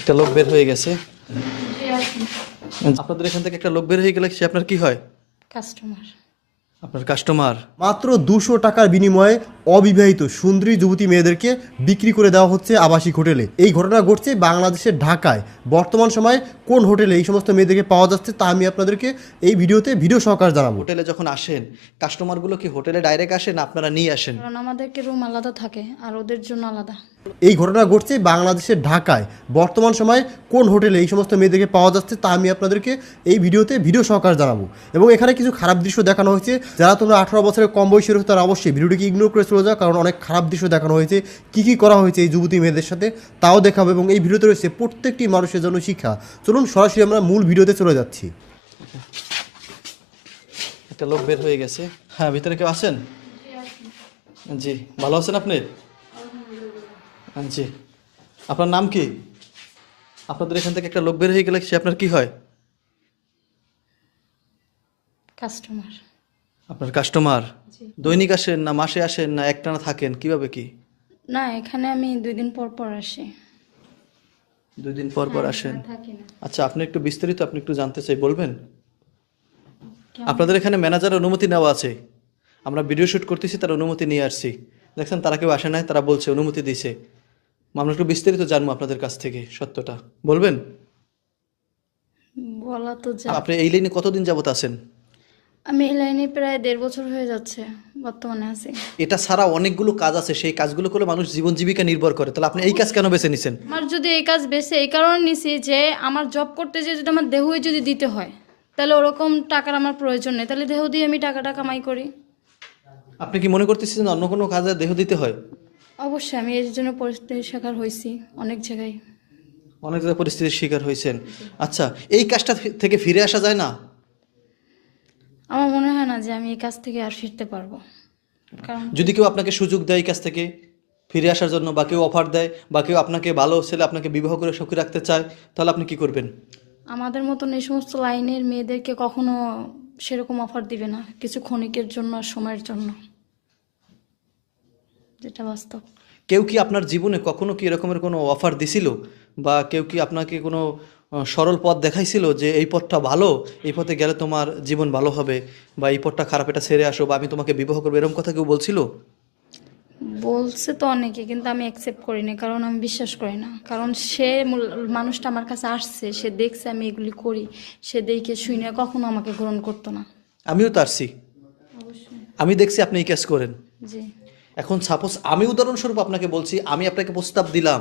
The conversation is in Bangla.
একটা লোক বের হয়ে গেছে। আপনাদের এখান থেকে একটা লোক বের হয়ে গেলে সে আপনার কি হয়? কাস্টমার। আপনার কাস্টমার। মাত্র 200 টাকার বিনিময়ে অবিবাহিত সুন্দরী যুবতী মেয়েদেরকে বিক্রি করে দেওয়া হচ্ছে আবাসিক হোটেলে। এই ঘটনা ঘটছে বাংলাদেশের ঢাকায়। বর্তমান সময়ে কোন হোটেলে এই সমস্ত মেয়েদেরকে পাওয়া যাচ্ছে তা আমি আপনাদেরকে এই ভিডিওতে ভিডিও সহকারে জানাবো। হোটেলে যখন আসেন কাস্টমারগুলো কি হোটেলে ডাইরেক্ট আসেন না আপনারা নিয়ে আসেন? কারণ আমাদেরকে রুম আলাদা থাকে আর ওদের জন্য আলাদা। এই ঘটনা ঘটছে বাংলাদেশের ঢাকায়। বর্তমান সময়ে কোন হোটেলে এই সমস্ত মেয়েদেরকে পাওয়া যাচ্ছে তা আমি আপনাদেরকে এই ভিডিওতে ভিডিও সহকারে জানাবো। এবং এখানে কিছু খারাপ দৃশ্য দেখানো হয়েছে। যারা তোমরা 18 বছরের কম বয়সী রয়েছে তারা অবশ্যই ভিডিওটিকে ইগনোর করে চলে যাও, কারণ অনেক খারাপ দৃশ্য দেখানো হয়েছে। কী করা হয়েছে এই যুবতী মেয়েদের সাথে তাও দেখাবো, এবং এই ভিডিওতে রয়েছে প্রত্যেকটি মানুষের জন্য শিক্ষা। চলুন সরাসরি আমরা মূল ভিডিওতে চলে যাচ্ছি। একটা লোক বের হয়ে গেছে। হ্যাঁ, ভিতরে কেউ আছেন? জি, ভালো আছেন আপনি? জি, আপনার নাম কি? আপনাদের এখান থেকে একটা লোক বের হয়ে গেলে সে আপনার কি হয়? কাস্টমার। আপনার কাস্টমার। দৈনিক আসেন না মাসে আসেন না একটানা থাকেন, কিভাবে কি? না, এখানে আমি 2 দিন পর পর আসি। 2 দিন পর পর আসেন। থাকি না। আচ্ছা, আপনি একটু বিস্তারিত আপনি একটু জানতে চাই, বলবেন? কেমন? আপনাদের এখানে ম্যানেজারের অনুমতি নেওয়া আছে। আমরা ভিডিও শ্যুট করতেছি, তার অনুমতি নিয়ে আসছি। দেখছেন তারা কেউ আসে নাই, তারা বলছে অনুমতি দিছে। আমরা একটু বিস্তারিত জানবো আপনাদের কাছ থেকে, সত্যটা বলবেন? বলা তো যা। আপনি এই লাইনে কতদিন যাবত আছেন? আমি এই লাইনে প্রায় 1.5 বছর হয়ে যাচ্ছে বর্তমানে আছি। এটা ছাড়া অনেকগুলো কাজ আছে, সেই কাজগুলো করলে মানুষ জীবন জীবিকা নির্ভর করে। তাহলে আপনি এই কাজ কেন বেছে নিছেন? আমার যদি এই কাজ বেশি এই কারণে নিছি যে আমার জব করতে যে যদি আমার দেহই যদি দিতে হয় তাহলে ওরকম টাকার আমার প্রয়োজন নেই, তাহলে দেহ দিয়ে আমি টাকাটা কামাই করি। আপনি কি মনে করতেছেন অন্য কোনো কাজে দেহ দিতে হয়? অবশ্যই আমি এর জন্য পরিস্থিতির শিকার হয়েছি অনেক জায়গায়। অনেক জায়গায় পরিস্থিতির শিকার হয়েছেন। আচ্ছা, এই কাজটা থেকে ফিরে আসা যায় না? আমার মনে হয় না যে আমি এই কাজ থেকে আর ফিরতে পারবো। কারণ যদি কেউ আপনাকে সুযোগ দেয় এই কাজ থেকে ফিরে আসার জন্য, বা কেউ অফার দেয়, বা কেউ আপনাকে ভালো ছেলে আপনাকে বিবাহ করে সুখী রাখতে চায়, তাহলে আপনি কি করবেন? আমাদের মতন এই সমস্ত লাইনের মেয়েদেরকে কখনো সেরকম অফার দিবে না, কিছু ক্ষণিকের জন্য আর সময়ের জন্য, যেটা বাস্তব। কেউ কি আপনার জীবনে কখনো কি এরকমের কোনো অফার দিছিল, বা কেউ কি আপনাকে কোনো সরল পথ দেখাইছিল যে এই পথটা ভালো, এই পথে গেলে তোমার জীবন ভালো হবে, বা এই পথটা খারাপ, এটা ছেড়ে আসো, বা আমি তোমাকে বিবাহ করবো, এরকম কথা কেউ বলছিল? বলছে তো অনেকে, কিন্তু আমি অ্যাকসেপ্ট করি না, কারণ আমি বিশ্বাস করি না। কারণ মানুষটা আমার কাছে আসছে, সে দেখছে আমি এগুলি করি, সে দেখে শুনে কখনো আমাকে গ্রহণ করতো না। আমিও তো আসছি, অবশ্যই। আমি দেখছি আপনি এই কাজ করেন। জি। এখন সাপোজ আমি উদাহরণস্বরূপ আপনাকে বলছি, আমি আপনাকে প্রস্তাব দিলাম